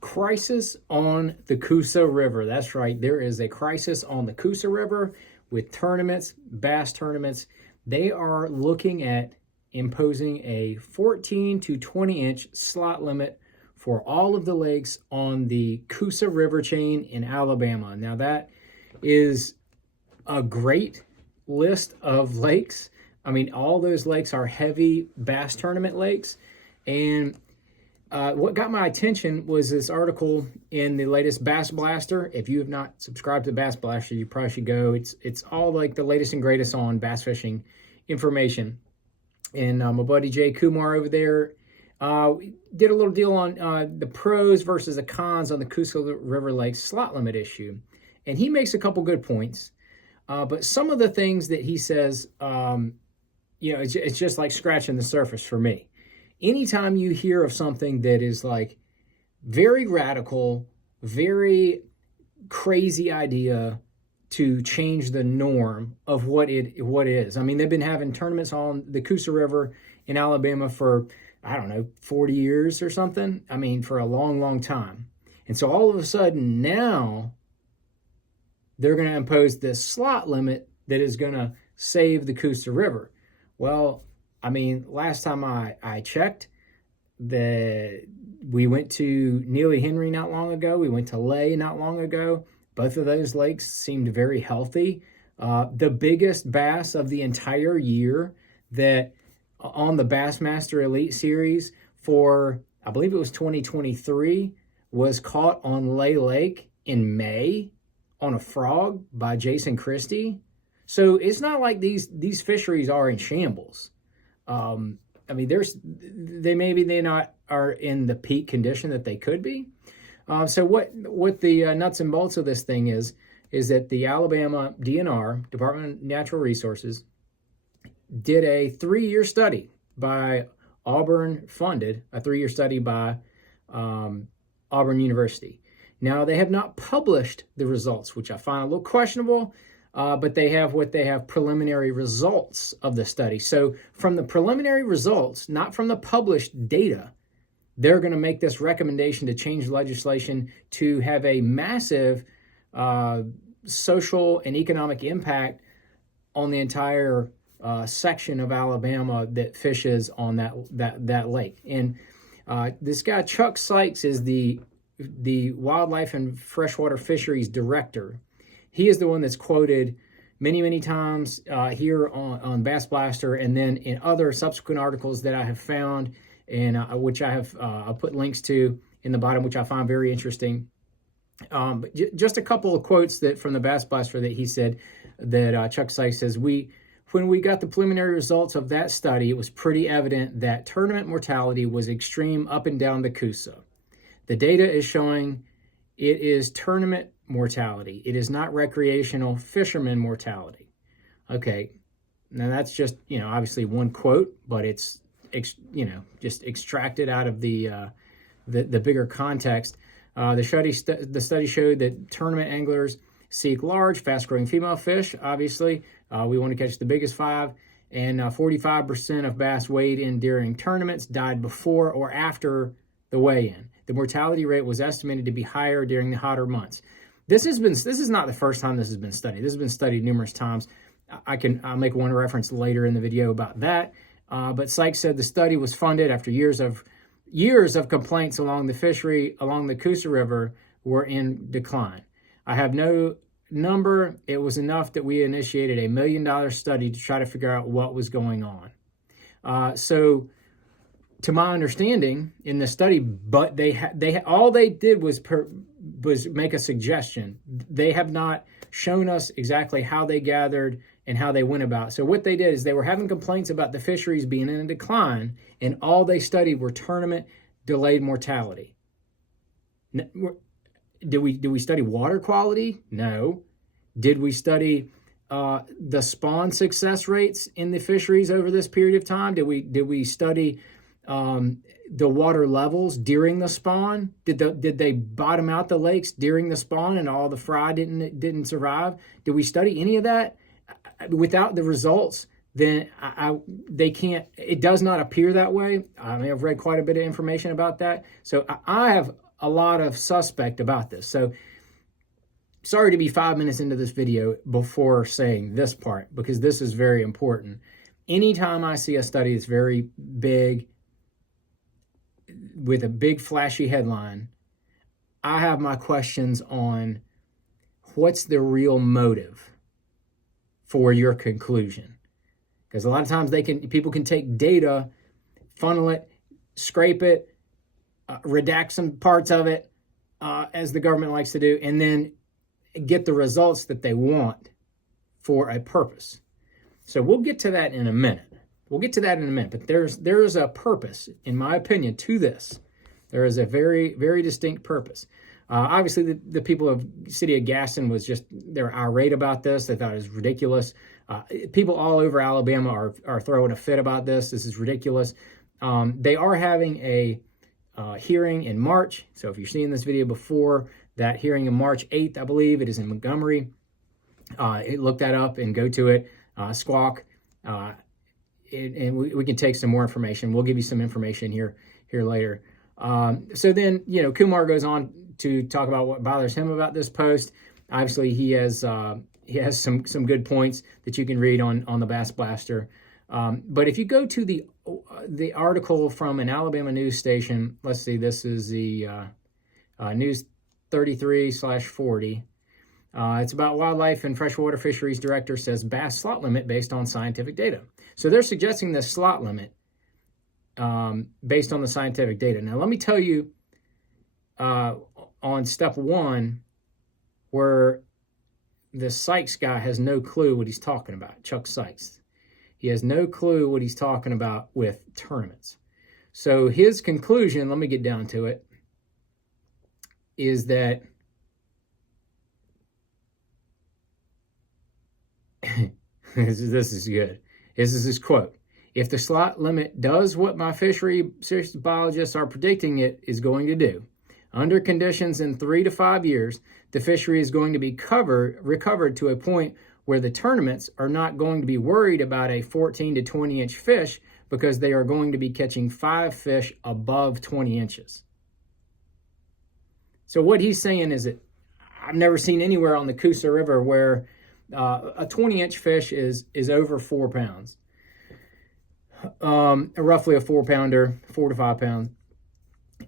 Crisis on the Coosa River. That's right. There is a crisis on the Coosa River with tournaments, bass tournaments. They are looking at imposing a 14 to 20 inch slot limit for all of the lakes on the Coosa River chain in Alabama. Now, that is a great list of lakes. I mean, all those lakes are heavy bass tournament lakes. And what got my attention was this article in the latest Bass Blaster. If you have not subscribed to Bass Blaster, you probably should go. It's all like the latest and greatest on bass fishing information. And my buddy Jay Kumar over there did a little deal on the pros versus the cons on the Coosa River Lake slot limit issue. And he makes a couple good points. But some of the things that he says, it's just like scratching the surface for me. Anytime you hear of something that is like very radical, very crazy idea to change the norm of what is. I mean, they've been having tournaments on the Coosa River in Alabama for, 40 years or something. I mean, for a long, long time. And so all of a sudden now they're going to impose this slot limit that is going to save the Coosa River. Well, I mean, last time I checked, we went to Neely Henry not long ago. We went to Lay not long ago. Both of those lakes seemed very healthy. The biggest bass of the entire year that on the Bassmaster Elite Series for, I believe it was 2023, was caught on Lay Lake in May on a frog by Jason Christie. So it's not like these fisheries are in shambles. I mean, they not are in the peak condition that they could be. So what the nuts and bolts of this thing is that the Alabama DNR, Department of Natural Resources, did a 3-year study by Auburn, funded a 3-year study by Auburn University. Now, they have not published the results, which I find a little questionable. But they have preliminary results of the study. So from the preliminary results, not from the published data, they're going to make this recommendation to change legislation to have a massive social and economic impact on the entire section of Alabama that fishes on that lake. And this guy Chuck Sykes is the Wildlife and Freshwater Fisheries Director. He is the one that's quoted many, many times here on Bass Blaster, and then in other subsequent articles that I have found, and which I have I'll put links to in the bottom, which I find very interesting. But just a couple of quotes that from the Bass Blaster that he said that Chuck Sykes says, when we got the preliminary results of that study, it was pretty evident that tournament mortality was extreme up and down the Coosa. The data is showing it is tournament mortality. It is not recreational fisherman mortality. Okay, now that's just, obviously one quote, but it's, just extracted out of the bigger context. The study showed that tournament anglers seek large, fast-growing female fish. Obviously, we want to catch the biggest 5, and 45% of bass weighed in during tournaments died before or after the weigh-in. The mortality rate was estimated to be higher during the hotter months. This is not the first time this has been studied. This has been studied numerous times. I'll make one reference later in the video about that. But Sykes said the study was funded after years of complaints along the Coosa River were in decline. I have no number. It was enough that we initiated $1 million study to try to figure out what was going on. So, to my understanding, in the study, but all they did was make a suggestion. They have not shown us exactly how they gathered and how they went about. So what they did is they were having complaints about the fisheries being in a decline, and all they studied were tournament delayed mortality. Did we study water quality? No. Did we study the spawn success rates in the fisheries over this period of time? Did we study the water levels during the spawn? Did they bottom out the lakes during the spawn and all the fry didn't survive? Did we study any of that? Without the results, then they can't. It does not appear that way. I mean, I've read quite a bit of information about that, so I have a lot of suspect about this. So sorry to be 5 minutes into this video before saying this part, because this is very important. Anytime I see a study that's very big with a big flashy headline, I have my questions on what's the real motive for your conclusion. Because a lot of times people can take data, funnel it, scrape it, redact some parts of it, as the government likes to do, and then get the results that they want for a purpose. So we'll get to that in a minute. But there's a purpose, in my opinion, to this. There is a very, very distinct purpose. Obviously, the people of city of Gaston they're irate about this. They thought it was ridiculous. People all over Alabama are throwing a fit about this. This is ridiculous. They are having a hearing in March. So if you're seeing this video before that hearing in March 8th, I believe it is in Montgomery. Look that up and go to it. Squawk. And we can take some more information. We'll give you some information here later. So then, Kumar goes on to talk about what bothers him about this post. Obviously, he has some good points that you can read on the Bass Blaster. But if you go to the article from an Alabama news station, let's see, this is the News 33/40. It's about wildlife and freshwater fisheries director says bass slot limit based on scientific data. So they're suggesting this slot limit based on the scientific data. Now, let me tell you on step one, where the Sykes guy has no clue what he's talking about, Chuck Sykes. He has no clue what he's talking about with tournaments. So his conclusion, let me get down to it, is that this is good. This is his quote. If the slot limit does what my fishery biologists are predicting it is going to do, under conditions in 3 to 5 years, the fishery is going to be recovered to a point where the tournaments are not going to be worried about a 14 to 20 inch fish because they are going to be catching 5 fish above 20 inches. So what he's saying is that I've never seen anywhere on the Coosa River where a 20-inch fish is over 4 pounds. Roughly a 4-pounder, 4 to 5 pounds.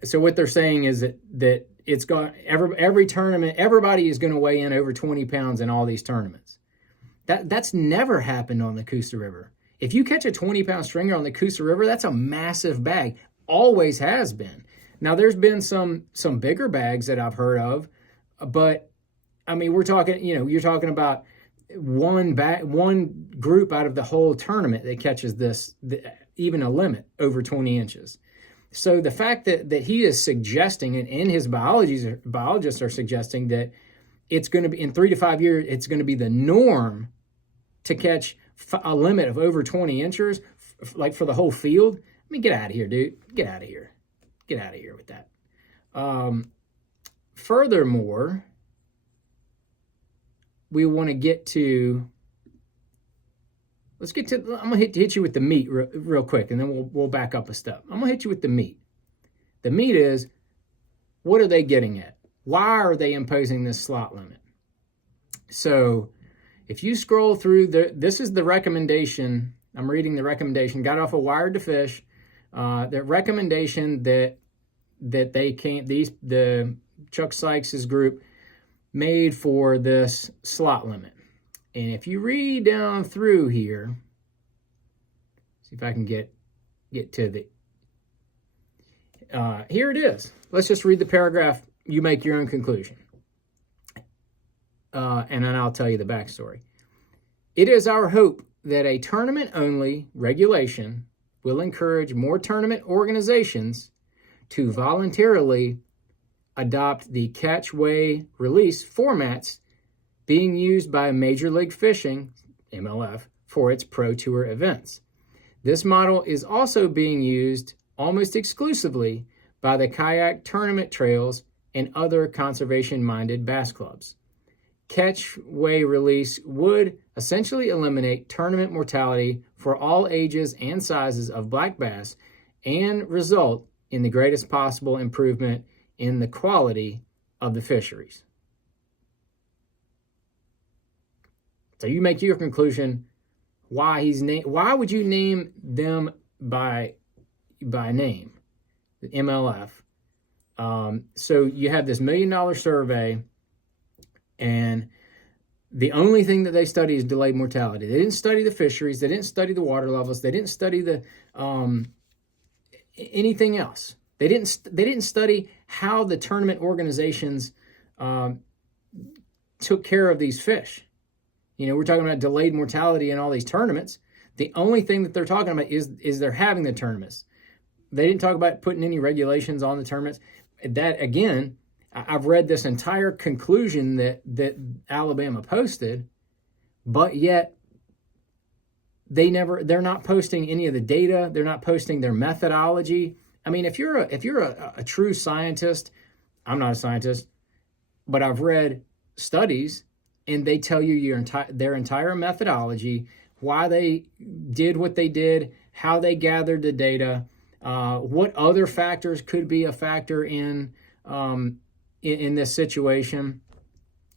So what they're saying is that it's got every tournament, everybody is going to weigh in over 20 pounds in all these tournaments. That's never happened on the Coosa River. If you catch a 20-pound stringer on the Coosa River, that's a massive bag. Always has been. Now, there's been some bigger bags that I've heard of, but I mean, we're talking, you're talking about one group out of the whole tournament that catches even a limit over 20 inches. So the fact that he is suggesting, and his biologists are suggesting that it's going to be in 3 to 5 years, it's going to be the norm to catch a limit of over 20 inches, like for the whole field. I mean, get out of here, dude. Get out of here. Get out of here with that. Furthermore, we want to get to, I'm going to hit you with the meat real quick, and then we'll back up a step. I'm going to hit you with the meat. The meat is, what are they getting at? Why are they imposing this slot limit? So if you scroll through, this is the recommendation. I'm reading the recommendation, got off of Wired to Fish. The recommendation that the Chuck Sykes' group made for this slot limit. And if you read down through here, see if I can get to the, here it is. Let's just read the paragraph. You make your own conclusion. And then I'll tell you the backstory. It is our hope that a tournament-only regulation will encourage more tournament organizations to voluntarily adopt the catch, weigh, release formats being used by Major League Fishing, MLF, for its Pro Tour events. This model is also being used almost exclusively by the kayak tournament trails and other conservation-minded bass clubs. Catch, weigh, release would essentially eliminate tournament mortality for all ages and sizes of black bass and result in the greatest possible improvement in the quality of the fisheries. So you make your conclusion why why would you name them by name, the MLF? So you have this $1 million survey, and the only thing that they study is delayed mortality. They didn't study the fisheries. They didn't study the water levels. They didn't study the anything else. They didn't study how the tournament organizations took care of these fish. You know, we're talking about delayed mortality in all these tournaments. The only thing that they're talking about is they're having the tournaments. They didn't talk about putting any regulations on the tournaments. That, again, I've read this entire conclusion that Alabama posted, but yet they're not posting any of the data. They're not posting their methodology. I mean, if you're a true scientist, I'm not a scientist, but I've read studies, and they tell you their entire methodology, why they did what they did, how they gathered the data, what other factors could be a factor in this situation.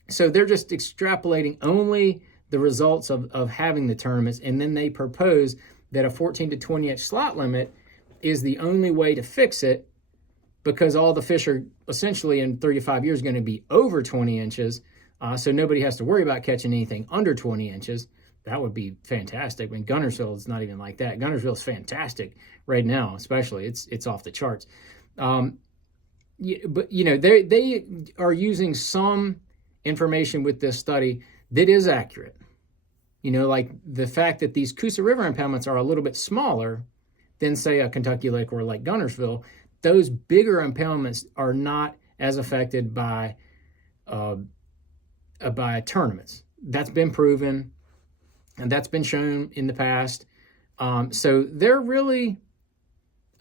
So they're just extrapolating only the results of having the tournaments, and then they propose that a 14 to 20 inch slot limit is the only way to fix it, because all the fish are essentially in 35 years going to be over 20 inches. So nobody has to worry about catching anything under 20 inches. That would be fantastic. I mean, Guntersville is not even like that. Guntersville is fantastic right now, especially. It's off the charts. But, you know, they are using some information with this study that is accurate. You know, like the fact that these Coosa River impoundments are a little bit smaller than, say, a Kentucky Lake or Lake Guntersville. Those bigger impoundments are not as affected by tournaments. That's been proven, and that's been shown in the past. So they're really,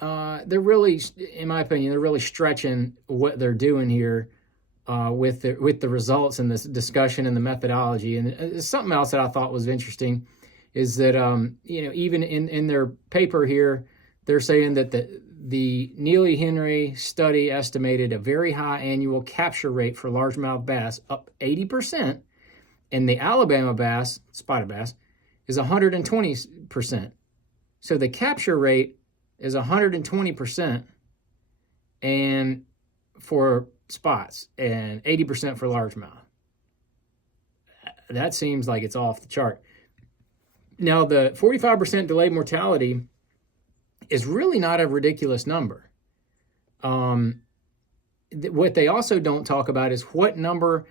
in my opinion, they're really stretching what they're doing here with the results and this discussion and the methodology. And something else that I thought was interesting is that you know, even in their paper here, they're saying that the Neely Henry study estimated a very high annual capture rate for largemouth bass, up 80%, and the Alabama bass, spotted bass, is 120%. So the capture rate is 120%, and for spots, and 80% for largemouth. That seems like it's off the chart. Now, the 45% delayed mortality is really not a ridiculous number. What they also don't talk about is what number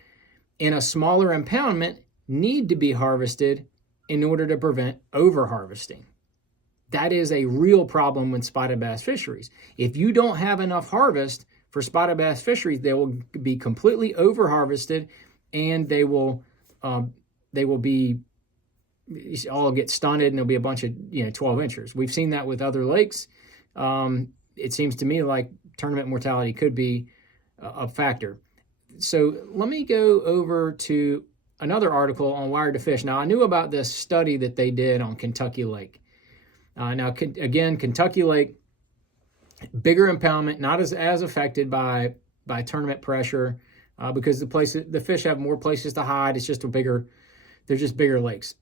in a smaller impoundment need to be harvested in order to prevent overharvesting. That is a real problem with spotted bass fisheries. If you don't have enough harvest for spotted bass fisheries, they will be completely overharvested, and they will be all get stunted, and there'll be a bunch of 12 inchers. We've seen that with other lakes. It seems to me like tournament mortality could be a factor. So let me go over to another article on Wired to Fish. Now, I knew about this study that they did on Kentucky Lake. Now, again, Kentucky Lake, bigger impoundment, not as affected by tournament pressure, because the fish have more places to hide. It's just they're just bigger lakes.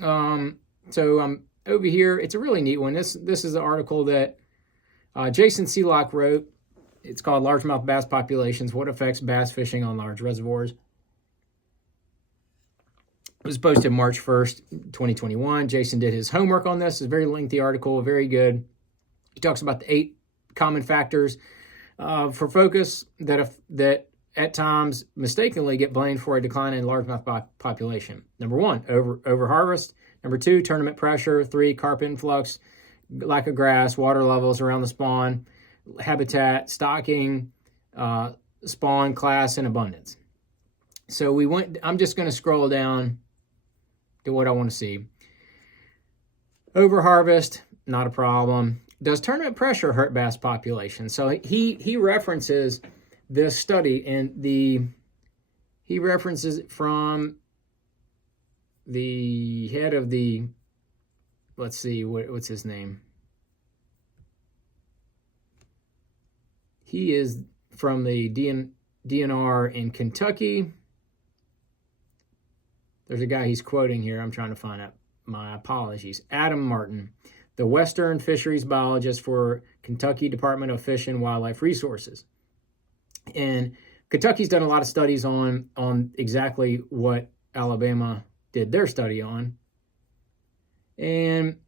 So over here, it's a really neat one. This is an article that Jason Seelock wrote. It's called Largemouth Bass Populations, What Affects Bass Fishing on Large Reservoirs. It was posted March 1st, 2021. Jason did his homework on this. It's a very lengthy article, very good. He talks about the 8 common factors for focus that at times mistakenly get blamed for a decline in largemouth population. Number 1, overharvest. Number 2, tournament pressure. 3, carp influx, lack of grass, water levels around the spawn, habitat, stocking, spawn, class, and abundance. So I'm just going to scroll down to what I want to see. Overharvest, not a problem. Does tournament pressure hurt bass population? So he references this study, and he references it from the head of the, let's see, what's his name? He is from the DNR in Kentucky. There's a guy he's quoting here. I'm trying to find out. My apologies. Adam Martin, the Western Fisheries Biologist for Kentucky Department of Fish and Wildlife Resources. And Kentucky's done a lot of studies on exactly what Alabama did their study on. And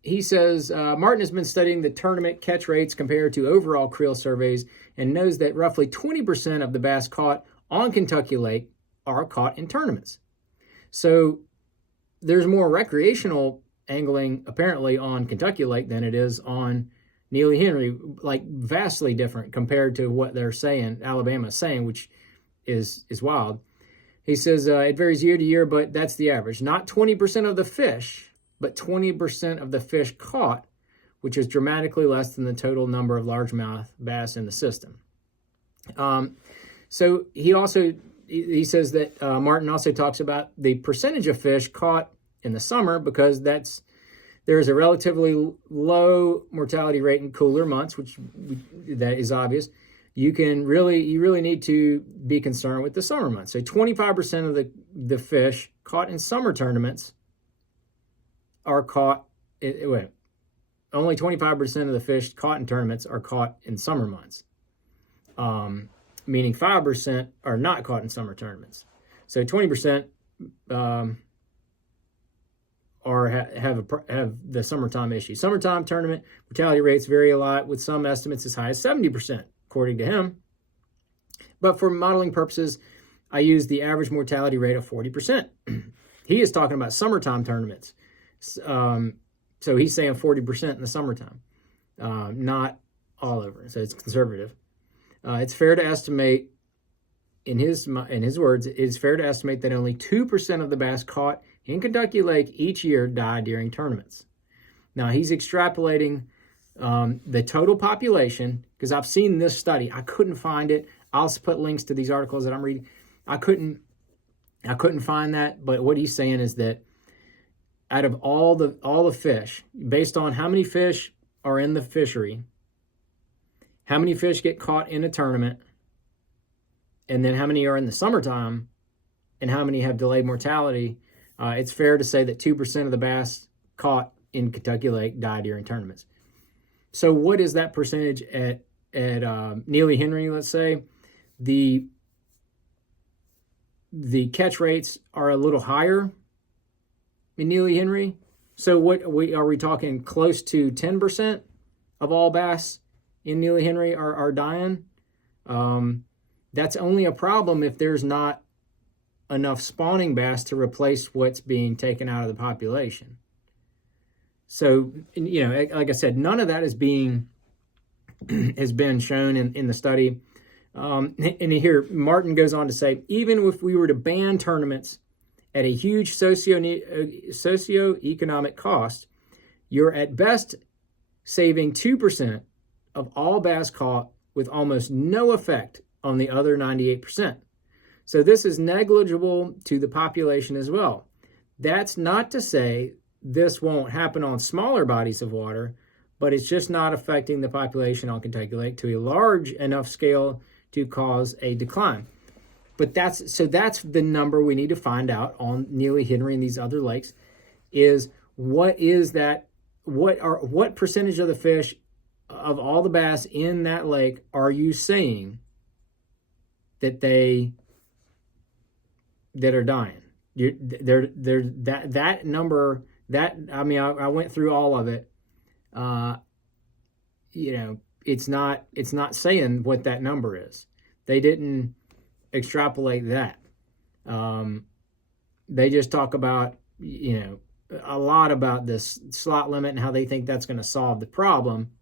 he says, Martin has been studying the tournament catch rates compared to overall creel surveys and knows that roughly 20% of the bass caught on Kentucky Lake are caught in tournaments. So there's more recreational angling apparently on Kentucky Lake than it is on Neely Henry, like vastly different compared to what they're saying, Alabama's saying, which is wild. He says it varies year to year, but that's the average. Not 20% of the fish, but 20% of the fish caught, which is dramatically less than the total number of largemouth bass in the system. So he says that Martin also talks about the percentage of fish caught in the summer, because there is a relatively low mortality rate in cooler months, which that is obvious. You really need to be concerned with the summer months. So 25% of the fish caught in summer tournaments are caught. Only 25% of the fish caught in tournaments are caught in summer months. Meaning 5% are not caught in summer tournaments. So 20% have the summertime issue. Summertime tournament mortality rates vary a lot, with some estimates as high as 70%, according to him. But for modeling purposes, I use the average mortality rate of 40%. He is talking about summertime tournaments. So he's saying 40% in the summertime, not all over. So it's conservative. It's fair to estimate, in his words, it's fair to estimate that only 2% of the bass caught in Kentucky Lake each year die during tournaments. Now, he's extrapolating the total population, because I've seen this study. I couldn't find it. I'll put links to these articles that I'm reading. I couldn't find that, but what he's saying is that out of all the fish, based on how many fish are in the fishery, how many fish get caught in a tournament, and then how many are in the summertime, and how many have delayed mortality, it's fair to say that 2% of the bass caught in Kentucky Lake die during tournaments. So what is that percentage at Neely Henry, let's say? The catch rates are a little higher in Neely Henry. So are we talking close to 10% of all bass in Neely Henry are dying? That's only a problem if there's not enough spawning bass to replace what's being taken out of the population. So, like I said, none of that has been shown in the study. And here, Martin goes on to say, even if we were to ban tournaments at a huge socioeconomic cost, you're at best saving 2% of all bass caught, with almost no effect on the other 98%. So this is negligible to the population as well. That's not to say this won't happen on smaller bodies of water, but it's just not affecting the population on Kentucky Lake to a large enough scale to cause a decline. But that's the number we need to find out on Neely Henry and these other lakes, is what percentage of the fish of all the bass in that lake are you saying that are dying? That number, I went through all of it. It's not saying what that number is. They didn't extrapolate that. They just talk about, a lot about this slot limit and how they think that's going to solve the problem.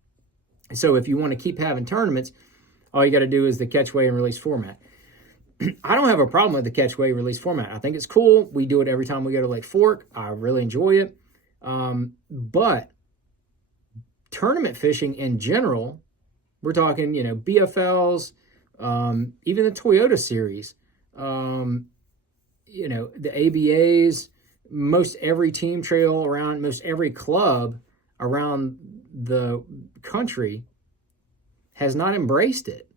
So if you want to keep having tournaments, all you got to do is the catch, weigh, and release format. I don't have a problem with the catch, weigh, release format. I think it's cool. We do it every time we go to Lake Fork. I really enjoy it. But tournament fishing in general, we're talking, BFLs, even the Toyota series, the ABAs, most every team trail around, most every club around the country has not embraced it.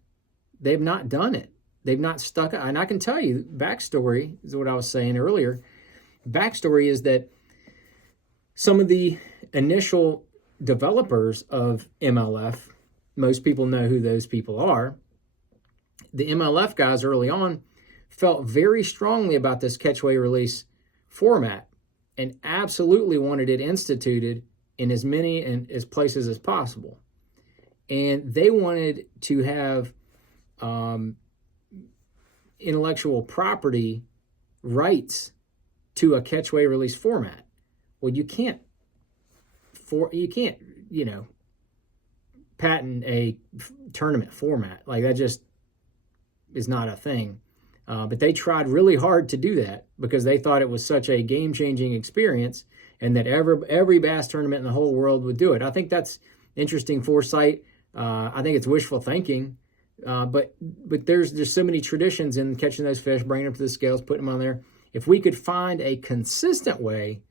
They've not done it. They've not stuck it. And I can tell you, backstory is what I was saying earlier. Backstory is that some of the initial developers of MLF, most people know who those people are. The MLF guys early on felt very strongly about this catch-weigh release format and absolutely wanted it instituted in as many and as places as possible. And they wanted to have intellectual property rights to a catch-weigh release format. Well, you can't, patent a tournament format. Like, that just is not a thing. But they tried really hard to do that because they thought it was such a game-changing experience and that every bass tournament in the whole world would do it. I think that's interesting foresight. I think it's wishful thinking. But there's so many traditions in catching those fish, bringing them to the scales, putting them on there. If we could find a consistent way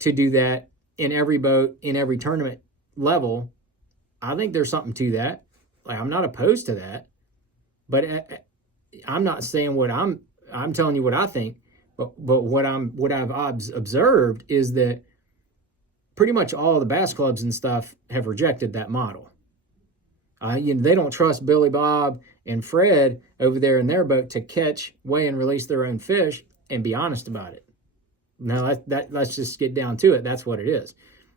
to do that in every boat, in every tournament level, I think there's something to that. Like, I'm not opposed to that, but I'm not saying what I'm telling you what I think, but what I've observed is that pretty much all the bass clubs and stuff have rejected that model. They don't trust Billy Bob and Fred over there in their boat to catch, weigh, and release their own fish and be honest about it. Now, let's just get down to it. That's what it is.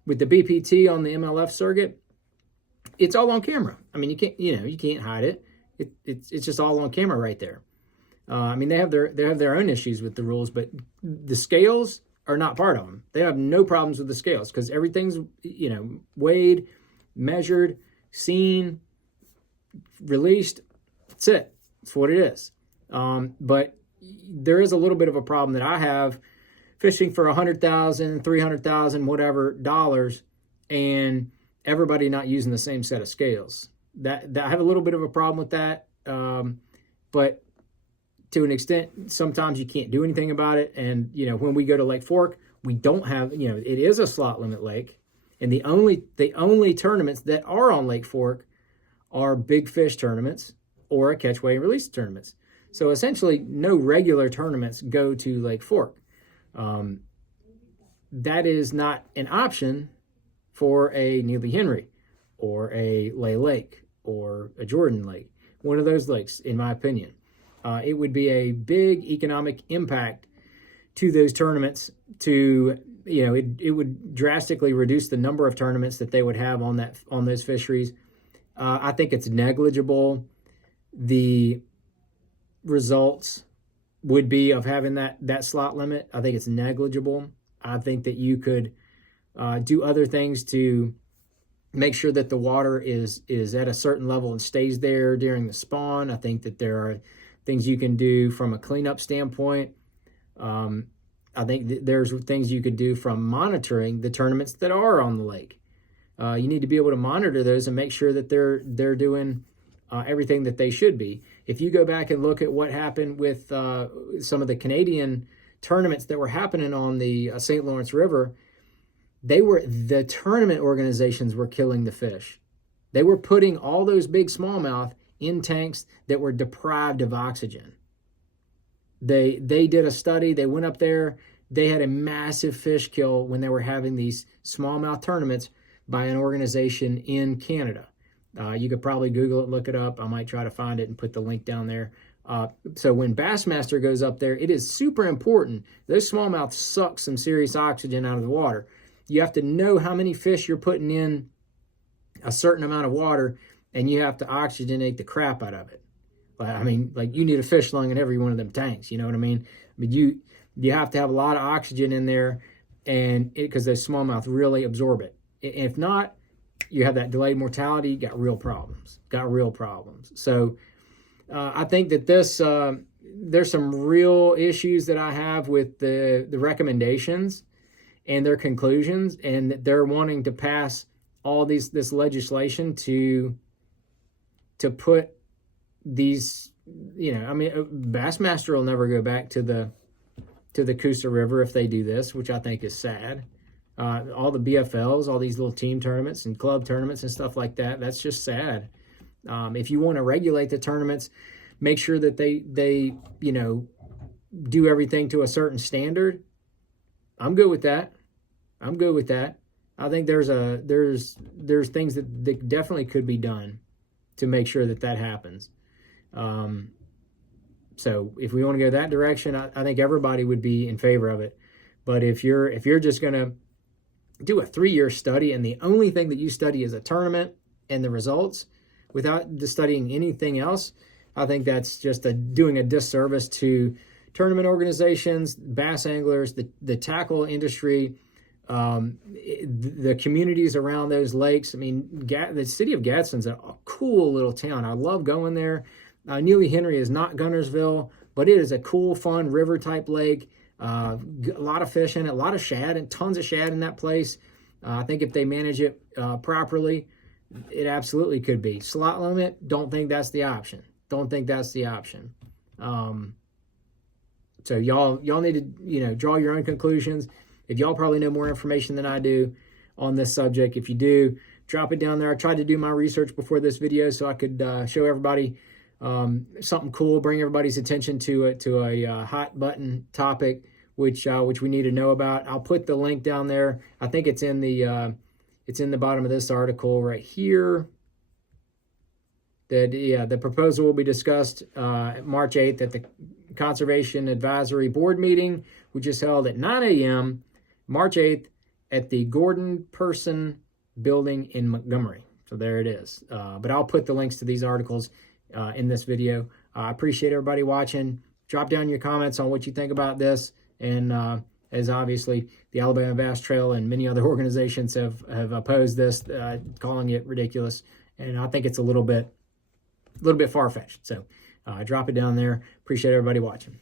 With the BPT on the MLF circuit, it's all on camera. I mean, you can't hide it. It's just all on camera right there. They have their own issues with the rules, but the scales are not part of them. They have no problems with the scales because everything's weighed, measured, seen, released. That's it. That's what it is. But there is a little bit of a problem that I have fishing for $100,000, $300,000, whatever dollars, and everybody not using the same set of scales. That I have a little bit of a problem with that. But to an extent, sometimes you can't do anything about it. And when we go to Lake Fork, we don't have it is a slot limit lake, and the only tournaments that are on Lake Fork are big fish tournaments or a catch, weigh, and release tournaments. So essentially, no regular tournaments go to Lake Fork. That is not an option for a Neely Henry or a Lay Lake or a Jordan Lake. One of those lakes, in my opinion. It would be a big economic impact to those tournaments to, it would drastically reduce the number of tournaments that they would have on those fisheries. I think it's negligible. The results would be of having that slot limit. I think it's negligible. I think that you could do other things to make sure that the water is at a certain level and stays there during the spawn. I think that there are things you can do from a cleanup standpoint. I think there's things you could do from monitoring the tournaments that are on the lake. You need to be able to monitor those and make sure that they're doing everything that they should be. If you go back and look at what happened with some of the Canadian tournaments that were happening on the St. Lawrence River, the tournament organizations were killing the fish. They were putting all those big smallmouth in tanks that were deprived of oxygen. They did a study. They went up there. They had a massive fish kill when they were having these smallmouth tournaments by an organization in Canada. You could probably Google it, look it up. I might try to find it and put the link down there. So when Bassmaster goes up there, it is super important. Those smallmouth suck some serious oxygen out of the water. You have to know how many fish you're putting in a certain amount of water, and you have to oxygenate the crap out of it. Like you need a fish lung in every one of them tanks. You know what I mean? But you have to have a lot of oxygen in there, and because those smallmouth really absorb it. If not, you have that delayed mortality. You got real problems. So I think that there's some real issues that I have with the recommendations and their conclusions, and that they're wanting to pass all this legislation to put these, Bassmaster will never go back to the Coosa River if they do this, which I think is sad. All the BFLs, all these little team tournaments and club tournaments and stuff like that, that's just sad. If you want to regulate the tournaments, make sure that they do everything to a certain standard. I'm good with that. I'm good with that. I think there's things that definitely could be done to make sure that happens. So if we want to go that direction, I think everybody would be in favor of it. But if you're just going to do a 3-year study and the only thing that you study is a tournament and the results without studying anything else, I think that's just doing a disservice to tournament organizations, bass anglers, the tackle industry, the communities around those lakes. I mean, the city of Gadsden's a cool little town. I love going there. Neely Henry is not Gunnersville, but it is a cool, fun river-type lake. A lot of fish in it, a lot of shad, and tons of shad in that place. I think if they manage it properly, it absolutely could be. Slot limit, don't think that's the option. Don't think that's the option. So y'all need to draw your own conclusions. If y'all probably know more information than I do on this subject, if you do, drop it down there. I tried to do my research before this video so I could show everybody something cool, bring everybody's attention to a hot button topic, which we need to know about. I'll put the link down there. I think it's in the bottom of this article right here. The proposal will be discussed March 8th at the Conservation Advisory Board meeting, which is held at 9 a.m. March 8th at the Gordon Person Building in Montgomery. So there it is. But I'll put the links to these articles in this video. I appreciate everybody watching. Drop down your comments on what you think about this. And as obviously the Alabama Bass Trail and many other organizations have opposed this, calling it ridiculous. And I think it's a little bit far-fetched. So drop it down there. Appreciate everybody watching.